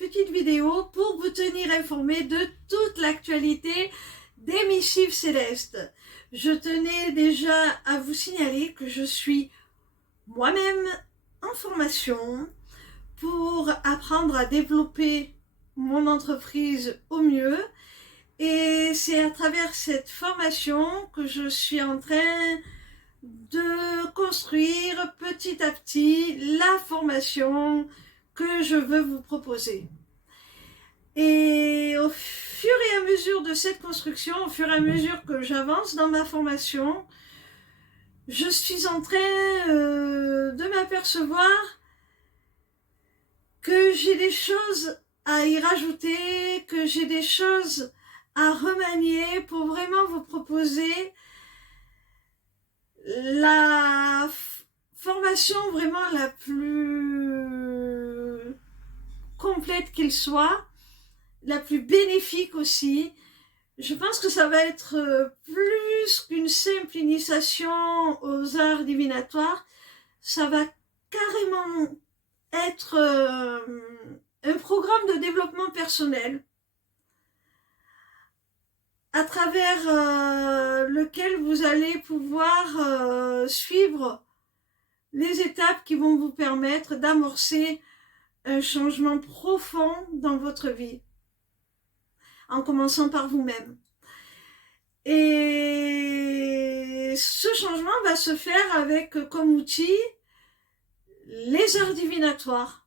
petite vidéo pour vous tenir informé de toute l'actualité des missives célestes. Je tenais déjà à vous signaler que je suis moi-même en formation pour apprendre à développer mon entreprise au mieux. Et c'est à travers cette formation que je suis en train de construire petit à petit la formation que je veux vous proposer. Et au fur et à mesure de cette construction, au fur et à mesure que j'avance dans ma formation, je suis en train de m'apercevoir que j'ai des choses à y rajouter, que j'ai des choses à remanier pour vraiment vous proposer la formation vraiment la plus complète qu'il soit, la plus bénéfique aussi. Je pense que ça va être plus qu'une simple initiation aux arts divinatoires, ça va carrément être un programme de développement personnel à travers lequel vous allez pouvoir suivre les étapes qui vont vous permettre d'amorcer un changement profond dans votre vie, en commençant par vous-même. Et ce changement va se faire avec comme outil les arts divinatoires.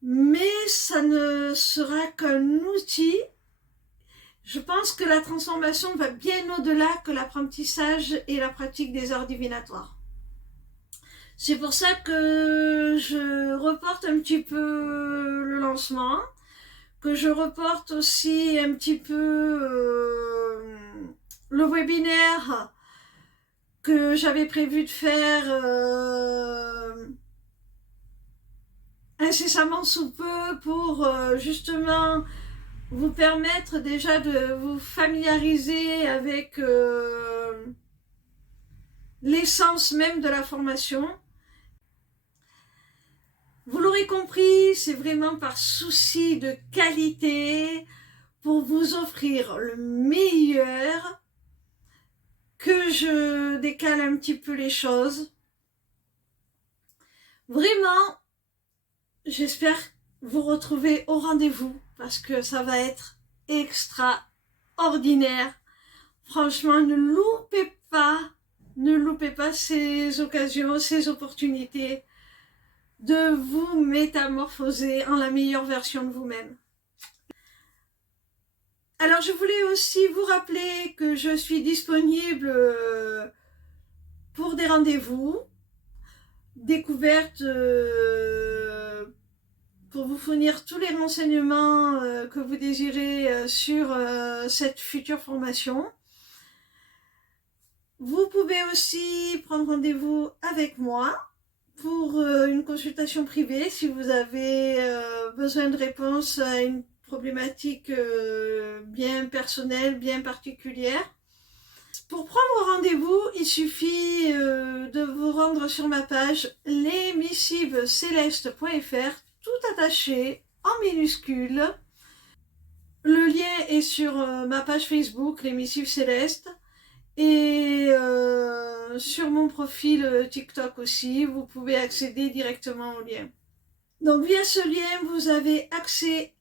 Mais ça ne sera qu'un outil. Je pense que la transformation va bien au-delà que l'apprentissage et la pratique des arts divinatoires. C'est pour ça que je reporte un petit peu le lancement, que je reporte aussi un petit peu le webinaire que j'avais prévu de faire incessamment sous peu pour justement vous permettre déjà de vous familiariser avec l'essence même de la formation. Vous l'aurez compris, c'est vraiment par souci de qualité, pour vous offrir le meilleur, que je décale un petit peu les choses. Vraiment, j'espère vous retrouver au rendez-vous, parce que ça va être extraordinaire. Franchement, ne loupez pas ces occasions, ces opportunités de vous métamorphoser en la meilleure version de vous-même. Alors, je voulais aussi vous rappeler que je suis disponible pour des rendez-vous, découvertes, pour vous fournir tous les renseignements que vous désirez sur cette future formation. Vous pouvez aussi prendre rendez-vous avec moi pour une consultation privée si vous avez besoin de réponses à une problématique bien personnelle, bien particulière. Pour prendre rendez-vous, il suffit de vous rendre sur ma page lesmissivescelestes.fr, tout attaché en minuscules. Le lien est sur ma page Facebook, Les Missives Célestes, et sur mon profil TikTok aussi, vous pouvez accéder directement au lien. Donc via ce lien, vous avez accès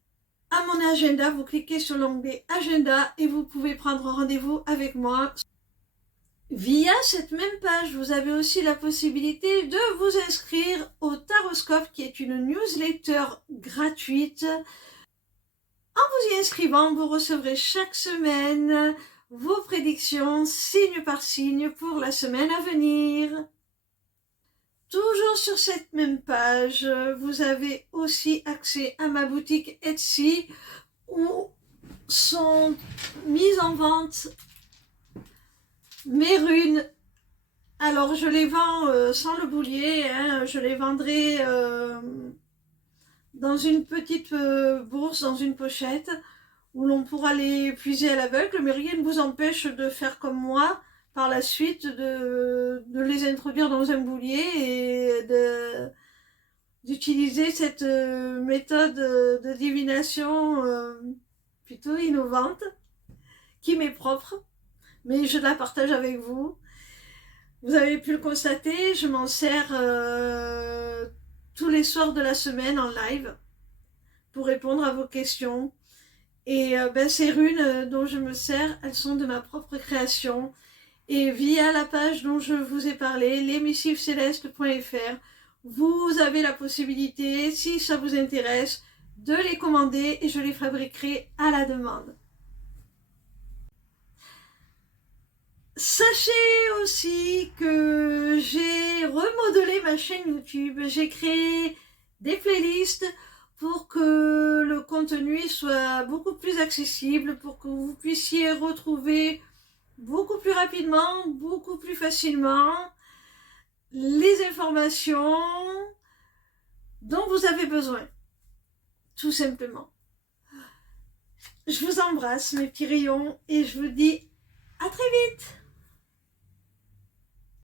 à mon agenda, vous cliquez sur l'onglet agenda et vous pouvez prendre rendez-vous avec moi. Via cette même page, vous avez aussi la possibilité de vous inscrire au Taroscope, qui est une newsletter gratuite. En vous y inscrivant, vous recevrez chaque semaine vos prédictions signe par signe pour la semaine à venir. Toujours sur cette même page, vous avez aussi accès à ma boutique Etsy où sont mises en vente mes runes. Alors je les vends sans le boulier, hein, je les vendrai dans une petite bourse, dans une pochette, où l'on pourra les puiser à l'aveugle, mais rien ne vous empêche de faire comme moi par la suite, de les introduire dans un boulier et d'utiliser cette méthode de divination plutôt innovante, qui m'est propre, mais je la partage avec vous. Vous avez pu le constater, je m'en sers tous les soirs de la semaine en live pour répondre à vos questions. Et ces runes dont je me sers, elles sont de ma propre création. Et via la page dont je vous ai parlé, lesmissivescélestes.fr, vous avez la possibilité, si ça vous intéresse, de les commander et je les fabriquerai à la demande. Sachez aussi que j'ai remodelé ma chaîne YouTube, j'ai créé des playlists pour que le contenu soit beaucoup plus accessible, pour que vous puissiez retrouver beaucoup plus rapidement, beaucoup plus facilement les informations dont vous avez besoin, tout simplement. Je vous embrasse mes petits rayons et je vous dis à très vite.